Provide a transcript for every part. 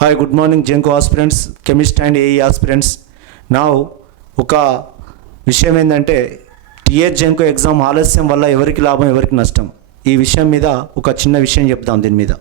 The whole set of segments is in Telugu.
Hi, good morning Genco aspirants, chemist and AE aspirants. నా ఒక విషయం ఏంటంటే టీఎస్ జెంకో ఎగ్జామ్ ఆలస్యం వల్ల ఎవరికి లాభం ఎవరికి నష్టం, ఈ విషయం మీద ఒక చిన్న విషయం చెప్తాం. దీని మీద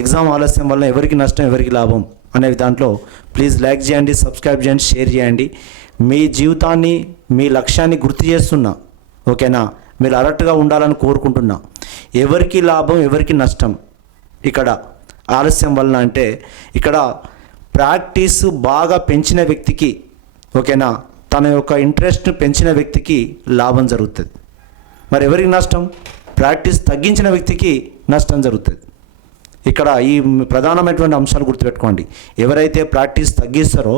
ఎగ్జామ్ ఆలస్యం వల్ల ఎవరికి నష్టం ఎవరికి లాభం అనే దాంట్లో ప్లీజ్ లైక్ చేయండి, సబ్స్క్రైబ్ చేయండి, షేర్ చేయండి. మీ జీవితాన్ని మీ లక్ష్యాన్ని గుర్తు చేస్తున్నా, ఓకేనా? మీరు అలర్ట్గా ఉండాలని కోరుకుంటున్నా. ఎవరికి లాభం ఎవరికి నష్టం ఇక్కడ ఆలస్యం వలన అంటే, ఇక్కడ ప్రాక్టీస్ బాగా పెంచిన వ్యక్తికి, ఓకేనా, తన యొక్క ఇంట్రెస్ట్ని పెంచిన వ్యక్తికి లాభం జరుగుతుంది. మరి ఎవరికి నష్టం? ప్రాక్టీస్ తగ్గించిన వ్యక్తికి నష్టం జరుగుతుంది. ఇక్కడ ఈ ప్రధానమైనటువంటి అంశాలు గుర్తుపెట్టుకోండి. ఎవరైతే ప్రాక్టీస్ తగ్గిస్తారో,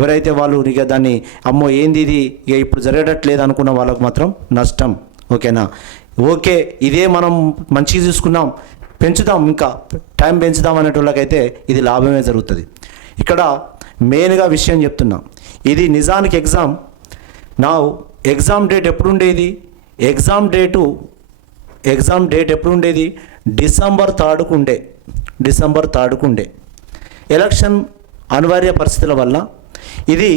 ఎవరైతే వాళ్ళు ఇక దాన్ని అమ్మో ఏంది ఇది ఇక ఇప్పుడు జరగట్లేదు అనుకున్న వాళ్ళకు మాత్రం నష్టం, ఓకేనా? ఓకే, ఇదే మనం మంచిగా చూసుకున్నాం, పెంచుదాం, ఇంకా టైం పెంచుదాం అనేటోళ్ళకైతే ఇది లాభమే జరుగుతుంది. ఇక్కడ మెయిన్గా విషయం చెప్తున్నా, ఇది నిజానికి ఎగ్జామ్ ఎగ్జామ్ డేట్ ఎప్పుడు ఉండేది? ఎగ్జామ్ డేట్ ఎప్పుడు ఉండేది? డిసెంబర్ 3కు ఉండే. ఎలక్షన్ అనివార్య పరిస్థితుల వల్ల ఇది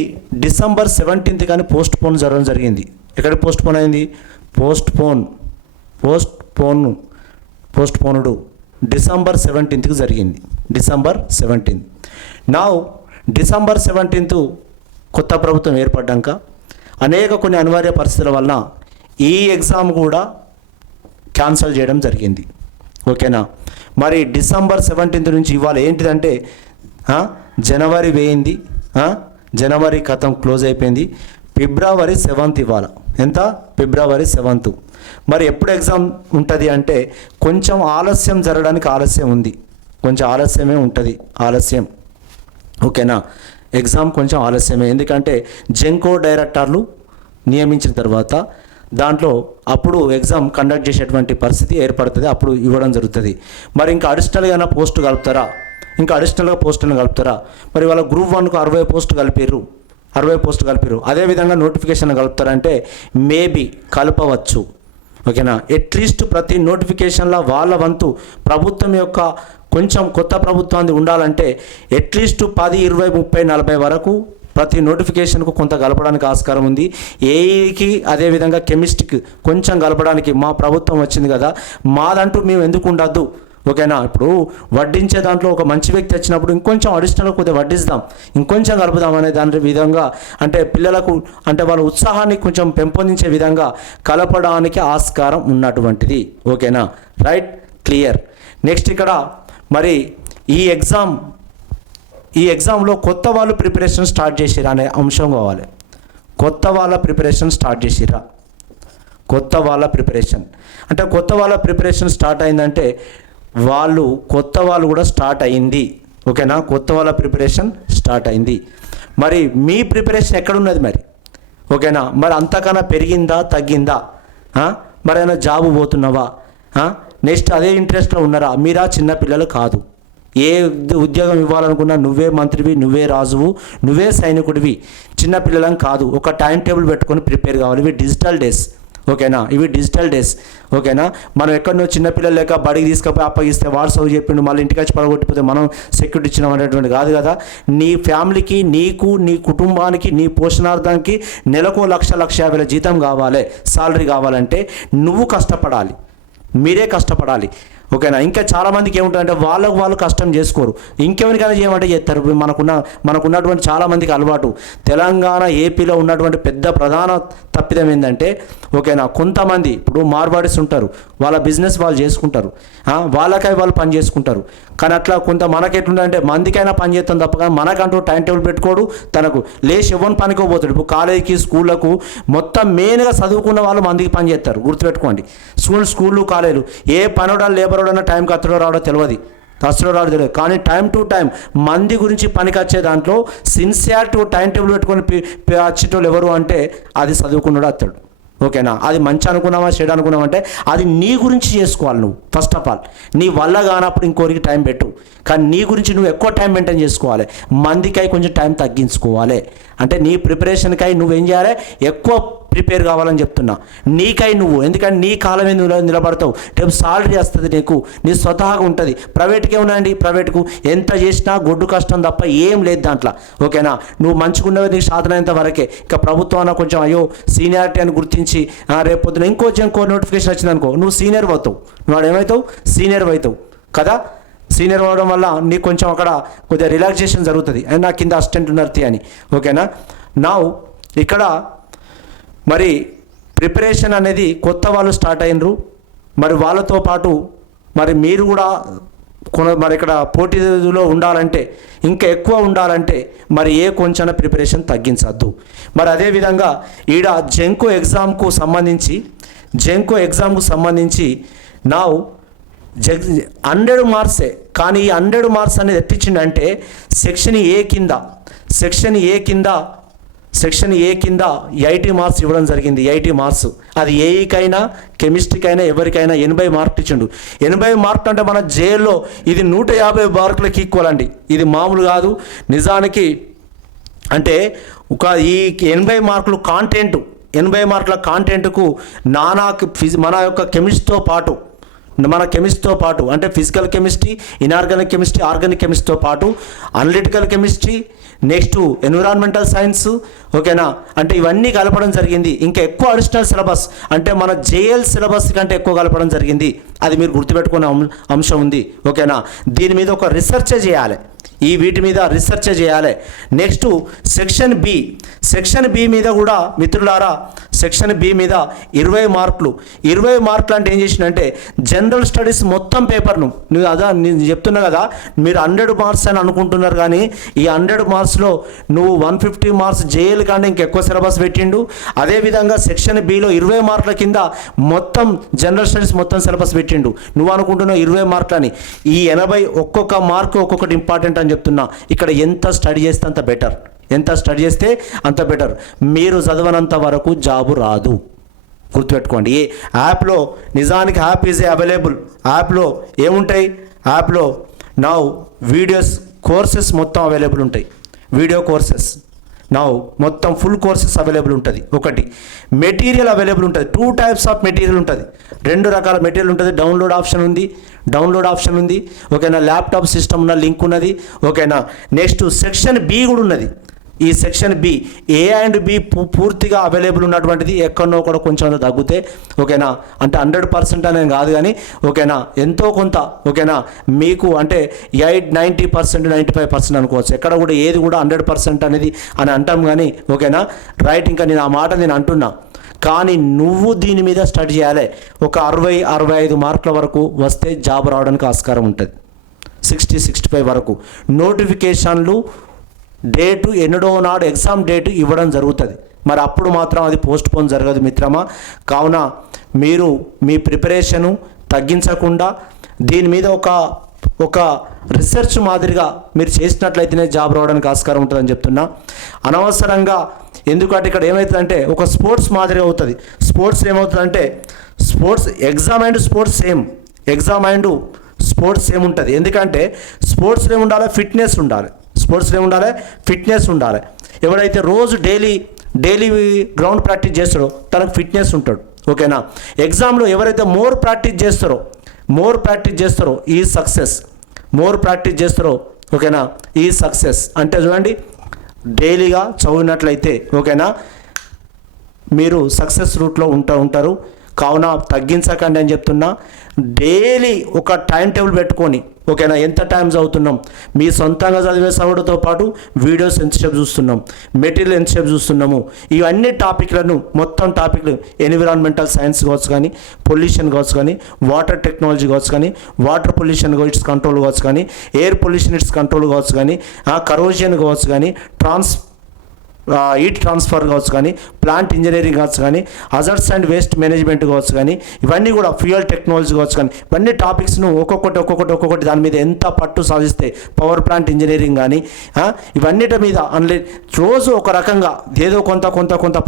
డిసెంబర్ 17 కానీ పోస్ట్ జరగడం జరిగింది. ఎక్కడికి పోస్ట్ అయింది? పోస్ట్పోన్డ్ డిసెంబర్ 17కి జరిగింది. డిసెంబర్ 17. డిసెంబర్ 17 కొత్త ప్రభుత్వం ఏర్పడ్డాక కొన్ని అనివార్య పరిస్థితుల వల్ల ఈ ఎగ్జామ్ కూడా క్యాన్సిల్ చేయడం జరిగింది, ఓకేనా? మరి డిసెంబర్ 17 నుంచి ఇవాళ ఏంటిదంటే జనవరి వేయింది, జనవరి కథం క్లోజ్ అయిపోయింది. ఫిబ్రవరి 7 ఇవాళ. ఎంత? ఫిబ్రవరి 7. మరి ఎప్పుడు ఎగ్జామ్ ఉంటుంది అంటే కొంచెం ఆలస్యం జరగడానికి ఆలస్యం ఉంది, కొంచెం ఆలస్యమే ఉంటుంది, ఆలస్యం, ఓకేనా? ఎగ్జామ్ కొంచెం ఆలస్యమే, ఎందుకంటే జెంకో డైరెక్టర్లు నియమించిన తర్వాత దాంట్లో అప్పుడు ఎగ్జామ్ కండక్ట్ చేసేటువంటి పరిస్థితి ఏర్పడుతుంది, అప్పుడు ఇవ్వడం జరుగుతుంది. మరి ఇంకా అడిషనల్గా పోస్టు కలుపుతారా? పోస్టులను కలుపుతారా? మరి వాళ్ళ గ్రూప్ 1కు 60 పోస్టు కలిపారు. అదేవిధంగా నోటిఫికేషన్ కలుపుతారంటే మేబీ కలపవచ్చు, ఓకేనా? అట్లీస్ట్ ప్రతి నోటిఫికేషన్లో వాళ్ళ వంతు ప్రభుత్వం యొక్క కొంచెం కొత్త ప్రభుత్వాన్ని ఉండాలంటే అట్లీస్ట్ 10, 20, 30, 40 వరకు ప్రతి నోటిఫికేషన్కు కొంత కలపడానికి ఆస్కారం ఉంది. ఏఈకి అదేవిధంగా కెమిస్ట్రీకి కొంచెం కలపడానికి మా ప్రభుత్వం వచ్చింది కదా, మాదంటూ మేము ఎందుకు ఉండద్దు, ఓకేనా? ఇప్పుడు వడ్డించే దాంట్లో ఒక మంచి వ్యక్తి వచ్చినప్పుడు ఇంకొంచెం అడిషనల్ కొద్దిగా వడ్డిస్తాం, ఇంకొంచెం కలుపుదాం అనే దాని విధంగా, అంటే పిల్లలకు అంటే వాళ్ళ ఉత్సాహాన్ని కొంచెం పెంపొందించే విధంగా కలపడానికి ఆస్కారం ఉన్నటువంటిది, ఓకేనా? Right, clear. నెక్స్ట్ ఇక్కడ మరి ఈ ఎగ్జామ్లో కొత్త వాళ్ళు ప్రిపరేషన్ స్టార్ట్ చేసిరా అనే అంశం కావాలి. కొత్త వాళ్ళ ప్రిపరేషన్ అంటే కొత్త వాళ్ళ ప్రిపరేషన్ స్టార్ట్ అయిందంటే కొత్త వాళ్ళు కూడా స్టార్ట్ అయింది, ఓకేనా? కొత్త వాళ్ళ ప్రిపరేషన్ స్టార్ట్ అయింది. మరి మీ ప్రిపరేషన్ ఎక్కడున్నది మరి, ఓకేనా? మరి అంతకన్నా పెరిగిందా తగ్గిందా? మరి ఏమైనా జాబు పోతున్నావా? నెక్స్ట్ అదే ఇంట్రెస్ట్లో ఉన్నారా? మీరా చిన్న పిల్లలు కాదు. ఏ ఉద్యోగం ఇవ్వాలనుకున్నా నువ్వే మంత్రివి, నువ్వే రాజువు, నువ్వే సైనికుడివి, చిన్న పిల్లలం కాదు. ఒక టైం టేబుల్ పెట్టుకొని ప్రిపేర్ కావాలి. ఇవి డిజిటల్ డేస్, ఓకేనా? ఓకేనా? మనం ఎక్కడనో చిన్నపిల్లలు లేక బడికి తీసుకుపోయి అప్పగిస్తే వాడు చదువు చెప్పిండు మళ్ళీ ఇంటికి వచ్చి పడగొట్టిపోతే మనం సెక్యూరిటీ ఇచ్చినాం అనేటువంటి కాదు కదా. నీ ఫ్యామిలీకి, నీకు, నీ కుటుంబానికి, నీ పోషణార్థానికి నెలకు 1,50,000 జీతం కావాలి, సాలరీ కావాలంటే నువ్వు కష్టపడాలి, మీరే కష్టపడాలి, ఓకేనా? ఇంకా చాలామందికి ఏముంటుందంటే వాళ్ళు కష్టం చేసుకోరు, ఇంకెవరికైనా చేయమంటే చేస్తారు. మనకున్నటువంటి చాలామందికి అలవాటు, తెలంగాణ ఏపీలో ఉన్నటువంటి పెద్ద ప్రధాన తప్పిదం ఏంటంటే, ఓకేనా, కొంతమంది ఇప్పుడు మార్వాడీస్ ఉంటారు, వాళ్ళ బిజినెస్ వాళ్ళు చేసుకుంటారు, వాళ్ళకై వాళ్ళు పని చేసుకుంటారు. కానీ అట్లా మనకెట్లుంటే మందికైనా పని చేస్తాం తప్ప, కానీ మనకంటూ టైం టేబుల్ పెట్టుకోడు, తనకు లేచి ఎవరిని పనికోపోతాడు. ఇప్పుడు కాలేజీకి, స్కూళ్ళకు మొత్తం మెయిన్గా చదువుకున్న వాళ్ళు మందికి పని చేస్తారు, గుర్తుపెట్టుకోండి. స్కూళ్ళు, కాలేజీలు ఏ పనోడా లేబరోడన్నా టైంకి అత్తడో రావడో తెలియదు, కానీ టైం టు టైం మంది గురించి పనికి వచ్చే దాంట్లో సిన్సియారిటీ టైం టేబుల్ పెట్టుకొని వచ్చేటోళ్ళు ఎవరు అంటే అది చదువుకున్నాడు అత్తడు, ఓకేనా? అది మంచి అనుకున్నావా చెడు అనుకున్నావంటే అది నీ గురించి చేసుకోవాలి. నువ్వు ఫస్ట్ ఆఫ్ ఆల్ నీ వల్ల కానప్పుడు ఇంకోరికి టైం పెట్టు, కానీ నీ గురించి నువ్వు ఎక్కువ టైం మెయింటైన్ చేసుకోవాలి, మందికై కొంచెం టైం తగ్గించుకోవాలి. అంటే నీ ప్రిపరేషన్కై నువ్వేం చేయాలి, ఎక్కువ ప్రిపేర్ కావాలని చెప్తున్నా. నీకై నువ్వు, ఎందుకంటే నీ కాలం మీద నువ్వు నిలబడతావు, రేపు సాలరీ వస్తుంది నీకు, నీ స్వతహాగా ఉంటుంది. ప్రైవేట్కి ఏమున్నాయండి, ప్రైవేట్కు ఎంత చేసినా గొడ్డు కష్టం తప్ప ఏం లేదు దాంట్లో. ఓకేనా, నువ్వు మంచిగా ఉన్నవి నీకు సాధనైనంత వరకే. ఇక ప్రభుత్వాన కొంచెం అయ్యో సీనియారిటీ అని గుర్తించి రేపు పొద్దున ఇంకో నోటిఫికేషన్ వచ్చిందనుకో, నువ్వు సీనియర్ అవుతావు. నువ్వు ఏమవుతావు, సీనియర్ అవుతావు కదా. సీనియర్ అవ్వడం వల్ల నీకు కొంచెం అక్కడ కొద్దిగా రిలాక్సేషన్ జరుగుతుంది, అండ్ నా కింద అసిస్టెంట్ ఉన్నారు అని. ఓకేనా, నా ఇక్కడ మరి ప్రిపరేషన్ అనేది కొత్త వాళ్ళు స్టార్ట్ అయినరు. మరి వాళ్ళతో పాటు మరి మీరు కూడా మరి ఇక్కడ పోటీలో ఉండాలంటే, ఇంకా ఎక్కువ ఉండాలంటే మరి కొంచెం ప్రిపరేషన్ తగ్గించద్దు. మరి అదేవిధంగా ఈడ జెంకో ఎగ్జామ్కు సంబంధించి నా 100 మార్క్సే. కానీ ఈ 100 మార్క్స్ అనేది ఎట్టించిండంటే సెక్షన్ ఏ కింద 80 మార్క్స్ ఇవ్వడం జరిగింది. 80 మార్క్స్ అది ఏఈకైనా కెమిస్ట్రీకైనా ఎవరికైనా 80 మార్కులు ఇచ్చిండు. 80 మార్కులు అంటే మన జైల్లో ఇది 150 మార్కులకి ఈక్వల్ అండి. ఇది మామూలు కాదు నిజానికి. అంటే ఈ 80 మార్కులు కాంటెంట్, 80 మార్కుల కాంటెంట్కు మన యొక్క కెమిస్ట్రీతో పాటు అంటే physical chemistry, inorganic chemistry, organic కెమిస్ట్రీతో పాటు analytical chemistry, next environmental science. ఓకేనా, అంటే ఇవన్నీ కలపడం జరిగింది. ఇంకా ఎక్కువ అడిషనల్ సిలబస్ అంటే మన జేఎల్ సిలబస్ కంటే ఎక్కువ కలపడం జరిగింది. అది మీరు గుర్తుపెట్టుకునే అంశం ఉంది. ఓకేనా, దీని మీద ఒక రీసెర్చ్ చేయాలి, వీటి మీద రీసెర్చ్ చేయాలి. నెక్స్ట్ సెక్షన్ బి మీద కూడా మిత్రులారా, సెక్షన్ బి మీద 20 మార్కులు. 20 మార్కులు అంటే ఏం చేసిందంటే జనరల్ స్టడీస్ మొత్తం పేపర్ను నేను చెప్తున్నా కదా, మీరు 100 మార్క్స్ అని అనుకుంటున్నారు, కానీ ఈ 100 మార్క్స్లో నువ్వు 150 మార్క్స్ జేఎల్ కంటే ఇంకెక్కువ సిలబస్ పెట్టిండు. అదేవిధంగా సెక్షన్ బిలో 20 మార్కుల కింద మొత్తం జనరల్ స్టడీస్ మొత్తం సిలబస్ పెట్టిండు. నువ్వు అనుకుంటున్నావు 20 మార్కులని, ఈ 80 ఒక్కొక్క మార్కు ఒక్కొక్కటి ఇంపార్టెంట్ అని చెప్తున్నా. ఇక్కడ ఎంత స్టడీ చేస్తే అంత బెటర్. మీరు చదవనంత వరకు జాబు రాదు, గుర్తుపెట్టుకోండి. ఏ యాప్లో నిజానికి యాప్ ఈజ్ అవైలబుల్. యాప్లో ఏముంటాయి, యాప్లో నౌ వీడియోస్ కోర్సెస్ మొత్తం అవైలబుల్ ఉంటాయి. వీడియో కోర్సెస్ మొత్తం ఫుల్ కోర్సెస్ అవైలబుల్ ఉంటుంది. ఒకటి మెటీరియల్ అవైలబుల్ ఉంటుంది. 2 టైప్స్ ఆఫ్ మెటీరియల్ ఉంటుంది. 2 రకాల మెటీరియల్ ఉంటుంది. డౌన్లోడ్ ఆప్షన్ ఉంది. ఓకేనా, ల్యాప్టాప్ సిస్టమ్ ఉన్న లింక్ ఉన్నది. ఓకేనా, నెక్స్ట్ సెక్షన్ బి కూడా ఉన్నది. ఈ section B A and B పూర్తిగా అవైలబుల్ ఉన్నటువంటిది. ఎక్కడో కూడా కొంచెం తగ్గితే, ఓకేనా, అంటే 100% అనేది కాదు కానీ, ఓకేనా, ఎంతో కొంత, ఓకేనా, మీకు అంటే 90%, 95% అనుకోవచ్చు. ఎక్కడ కూడా ఏది కూడా 100% అనేది అని అంటాం కానీ, ఓకేనా, రైట్. ఇంకా నేను ఆ మాట అంటున్నా, కానీ నువ్వు దీని మీద స్టడీ చేయాలి. ఒక 60-65 మార్కుల వరకు వస్తే జాబ్ రావడానికి ఆస్కారం ఉంటుంది. 60-65 వరకు నోటిఫికేషన్లు డేటు ఎన్నడో నాడు ఎగ్జామ్ డేటు ఇవ్వడం జరుగుతుంది. మరి అప్పుడు మాత్రం అది పోస్ట్ పోన్ జరగదు మిత్రమా. కావున మీరు మీ ప్రిపరేషను తగ్గించకుండా దీని మీద ఒక రీసెర్చ్ మాదిరిగా మీరు చేసినట్లయితేనే జాబ్ రావడానికి ఆస్కారం ఉంటుందని చెప్తున్నా. అనవసరంగా, ఎందుకంటే ఇక్కడ ఏమవుతుందంటే ఒక స్పోర్ట్స్ మాదిరిగా అవుతుంది. స్పోర్ట్స్ ఏమవుతుందంటే ఎగ్జామ్ అండ్ స్పోర్ట్స్ సేమ్ ఉంటుంది. ఎందుకంటే స్పోర్ట్స్లో ఏముండాలి, ఫిట్నెస్ ఉండాలి. ఎవరైతే రోజు డైలీ గ్రౌండ్ ప్రాక్టీస్ చేస్తాడో తనకు ఫిట్నెస్ ఉంటాడు. ఓకేనా, ఎగ్జామ్లో ఎవరైతే మోర్ ప్రాక్టీస్ చేస్తారో ఈ సక్సెస్ అంటే చూడండి, డైలీగా చదివినట్లయితే, ఓకేనా, మీరు సక్సెస్ రూట్లో ఉంటారు. కావున తగ్గించకండి అని చెప్తున్నా. డైలీ ఒక టైం టేబుల్ పెట్టుకొని, ఓకేనా, ఎంత టైం చదువుతున్నాం, మీ సొంతంగా చదివే చదవడంతో పాటు వీడియోస్ ఎంతసేపు చూస్తున్నాం, మెటీరియల్ ఎంతసేపు చూస్తున్నాము, ఇవన్నీ మొత్తం టాపిక్లు ఎన్విరాన్మెంటల్ సైన్స్ కావచ్చు కానీ, పొల్యూషన్ కావచ్చు కానీ, వాటర్ టెక్నాలజీ కావచ్చు కానీ, వాటర్ పొల్యూషన్ ఇట్స్ కంట్రోల్ కావచ్చు కానీ, ఎయిర్ పొల్యూషన్ ఇట్స్ కంట్రోల్ కావచ్చు కానీ, కరోజన్ కావచ్చు కానీ, హీట్ ట్రాన్స్ఫర్ కావచ్చు కానీ, ప్లాంట్ ఇంజనీరింగ్ కావచ్చు కానీ, హజార్డ్స్ అండ్ వేస్ట్ మేనేజ్మెంట్ కావచ్చు కానీ, ఇవన్నీ కూడా ఫ్యూయల్ టెక్నాలజీ కావచ్చు కానీ, ఇవన్నీ టాపిక్స్ను ఒక్కొక్కటి దాని మీద ఎంత పట్టు సాధిస్తే, పవర్ ప్లాంట్ ఇంజనీరింగ్ కానీ, ఇవన్నిటి మీద రోజు ఒక రకంగా ఏదో కొంత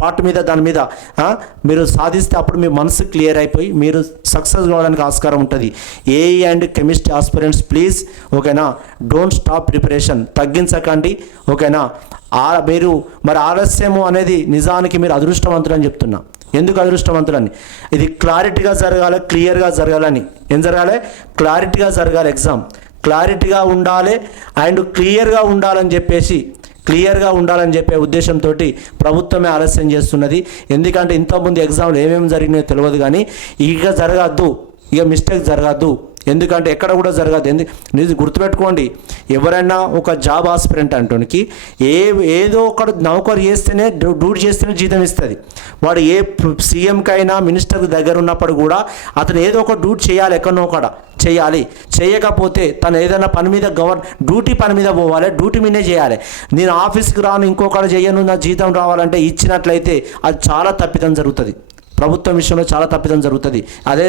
పార్ట్ మీద దాని మీద మీరు సాధిస్తే అప్పుడు మీ మనసు క్లియర్ అయిపోయి మీరు సక్సెస్ కావడానికి ఆస్కారం ఉంటుంది. AE and chemistry aspirants please, ఓకేనా, డోంట్ స్టాప్ ప్రిపరేషన్, తగ్గించకండి. ఓకేనా, మీరు మరి ఆలస్యము అనేది నిజానికి మీరు అదృష్టవంతులు అని చెప్తున్నా. ఎందుకు అదృష్టవంతులని? ఇది క్లారిటీగా జరగాలి, క్లియర్గా జరగాలని. ఏం జరగాలి? క్లారిటీగా జరగాలి, ఎగ్జామ్ క్లారిటీగా ఉండాలి అండ్ క్లియర్గా ఉండాలని చెప్పే ఉద్దేశంతో ప్రభుత్వమే ఆలస్యం చేస్తున్నది. ఎందుకంటే ఇంతకుముందు ఎగ్జామ్లు ఏమేమి జరిగినాయో తెలియదు, కానీ ఇక జరగద్దు, ఇక మిస్టేక్ జరగద్దు. ఎందుకంటే ఎక్కడ కూడా జరగదు. మీరు గుర్తుపెట్టుకోండి, ఎవరైనా ఒక జాబ్ ఆస్పిరెంట్ అంటానికి ఏదో ఒక నౌకరు చేస్తేనే, డ్యూటీ చేస్తేనే జీతం ఇస్తుంది. వాడు ఏ సీఎంకైనా మినిస్టర్కి దగ్గర ఉన్నప్పుడు కూడా అతను ఏదో ఒక డ్యూటీ చేయాలి, ఎక్కడనో ఒకడ చేయాలి. చేయకపోతే తను ఏదైనా పని మీద డ్యూటీ పని మీద పోవాలి, డ్యూటీ మీదే చేయాలి. నేను ఆఫీస్కి రాను, ఇంకొకడ చేయను, నా జీతం రావాలంటే ఇచ్చినట్లయితే అది చాలా తప్పిదం జరుగుతుంది. ప్రభుత్వం విషయంలో చాలా తప్పిదం జరుగుతుంది. అదే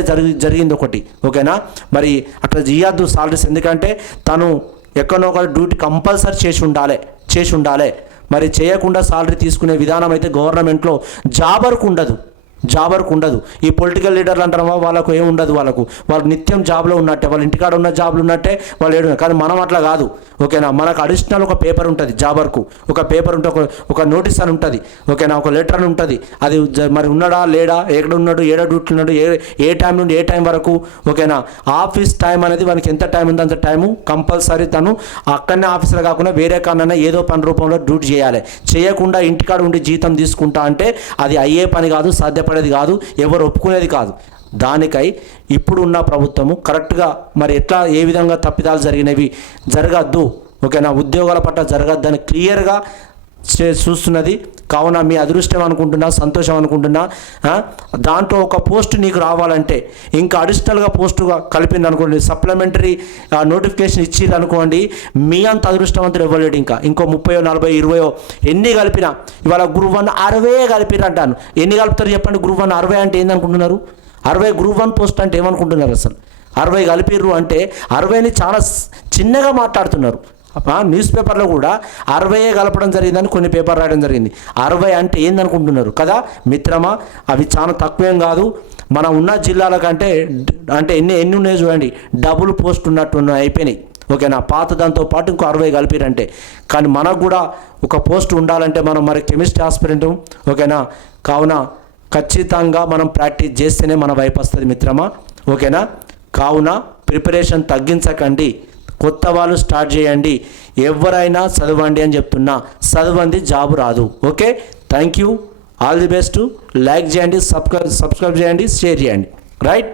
జరిగింది ఒకటి. ఓకేనా? మరి అట్లా చేయొద్దు సాలరీస్. ఎందుకంటే తను ఎక్కడో ఒక డ్యూటీ కంపల్సరీ చేసి ఉండాలి. మరి చేయకుండా సాలరీ తీసుకునే విధానం అయితే గవర్నమెంట్లో జాబర్కు ఉండదు. ఈ పొలిటికల్ లీడర్లు అంటారా, వాళ్ళకు ఏమి ఉండదు. వాళ్ళు నిత్యం జాబ్లో ఉన్నట్టే, వాళ్ళ ఇంటికాడ ఉన్న జాబ్లు ఉన్నట్టే వాళ్ళు ఏడు. కానీ మనం అట్లా కాదు. ఓకేనా? మనకు అడిషనల్ ఒక పేపర్ ఉంటుంది, జాబర్కు ఒక పేపర్ ఉంటే ఒక నోటీస్ అని ఉంటుంది. ఓకేనా? ఒక లెటర్ అని ఉంటుంది. అది మరి ఉన్నాడా లేడా, ఎక్కడ ఉన్నాడు, ఏడ డ్యూటీ ఉన్నాడు, ఏ టైం నుండి ఏ టైం వరకు. ఓకేనా? ఆఫీస్ టైం అనేది మనకి ఎంత టైం ఉందో అంత టైము కంపల్సరీ తను అక్కడనే ఆఫీసులో కాకుండా వేరే కాడన్నా ఏదో పని రూపంలో డ్యూటీ చేయాలి. చేయకుండా ఇంటికాడ ఉండి జీతం తీసుకుంటా అంటే అది అయ్యే పని కాదు, సాధ్యపడేది కాదు, ఎవరు ఒప్పుకునేది కాదు. దానికై ఇప్పుడు ఉన్న ప్రభుత్వము కరెక్ట్గా మరి ఎట్లా ఏ విధంగా తప్పిదాలు జరిగినవి జరగద్దు. ఓకేనా? ఉద్యోగాల పట్ల జరగద్దని క్లియర్గా చూస్తున్నది. కావున మీ అదృష్టం అనుకుంటున్నా, సంతోషం అనుకుంటున్నా. దాంట్లో ఒక పోస్ట్ నీకు రావాలంటే ఇంకా అడిషనల్గా పోస్టుగా కలిపింది అనుకోండి, సప్లిమెంటరీ నోటిఫికేషన్ ఇచ్చిర్రు అనుకోండి, మీ అంత అదృష్టవంతులు ఇవ్వలేడు. ఇంకో 30, 40, 20 ఎన్ని కలిపినా, ఇవాళ గ్రూప్ 1 60 కలిపిరు అంటాను. ఎన్ని కలుపుతారు చెప్పండి? గ్రూప్ 1 60 అంటే ఏందనుకుంటున్నారు? 60 గ్రూప్ 1 పోస్ట్ అంటే ఏమనుకుంటున్నారు? అసలు 60 కలిపిర్రు అంటే 60ని చాలా చిన్నగా మాట్లాడుతున్నారు. న్యూస్ పేపర్లో కూడా 60 కలపడం జరిగిందని కొన్ని పేపర్ రాయడం జరిగింది. 60 అంటే ఏందనుకుంటున్నారు కదా మిత్రమా? అవి చాలా తక్కువేం కాదు. మనం ఉన్న జిల్లాల కంటే అంటే ఎన్ని ఉన్నాయి చూడండి, డబుల్ పోస్ట్ ఉన్నట్టు అయిపోయినాయి. ఓకేనా? పాత దాంతో పాటు ఇంకో 60 కలిపిరంటే. కానీ మనకు కూడా ఒక పోస్ట్ ఉండాలంటే మనం మరి కెమిస్ట్రీ ఆస్పిరెంట్. ఓకేనా? కావున ఖచ్చితంగా మనం ప్రాక్టీస్ చేస్తేనే మన వైపు వస్తుంది మిత్రమా. ఓకేనా? కావున ప్రిపరేషన్ తగ్గించకండి, కొత్త వాళ్ళు స్టార్ట్ చేయండి. ఎవరైనా చదవండి అని చెప్తున్నా, చదవండి జాబ్ రాదు. Okay, thank you, all the best. Like చేయండి, సబ్స్క్రైబ్ చేయండి, షేర్ చేయండి. రైట్.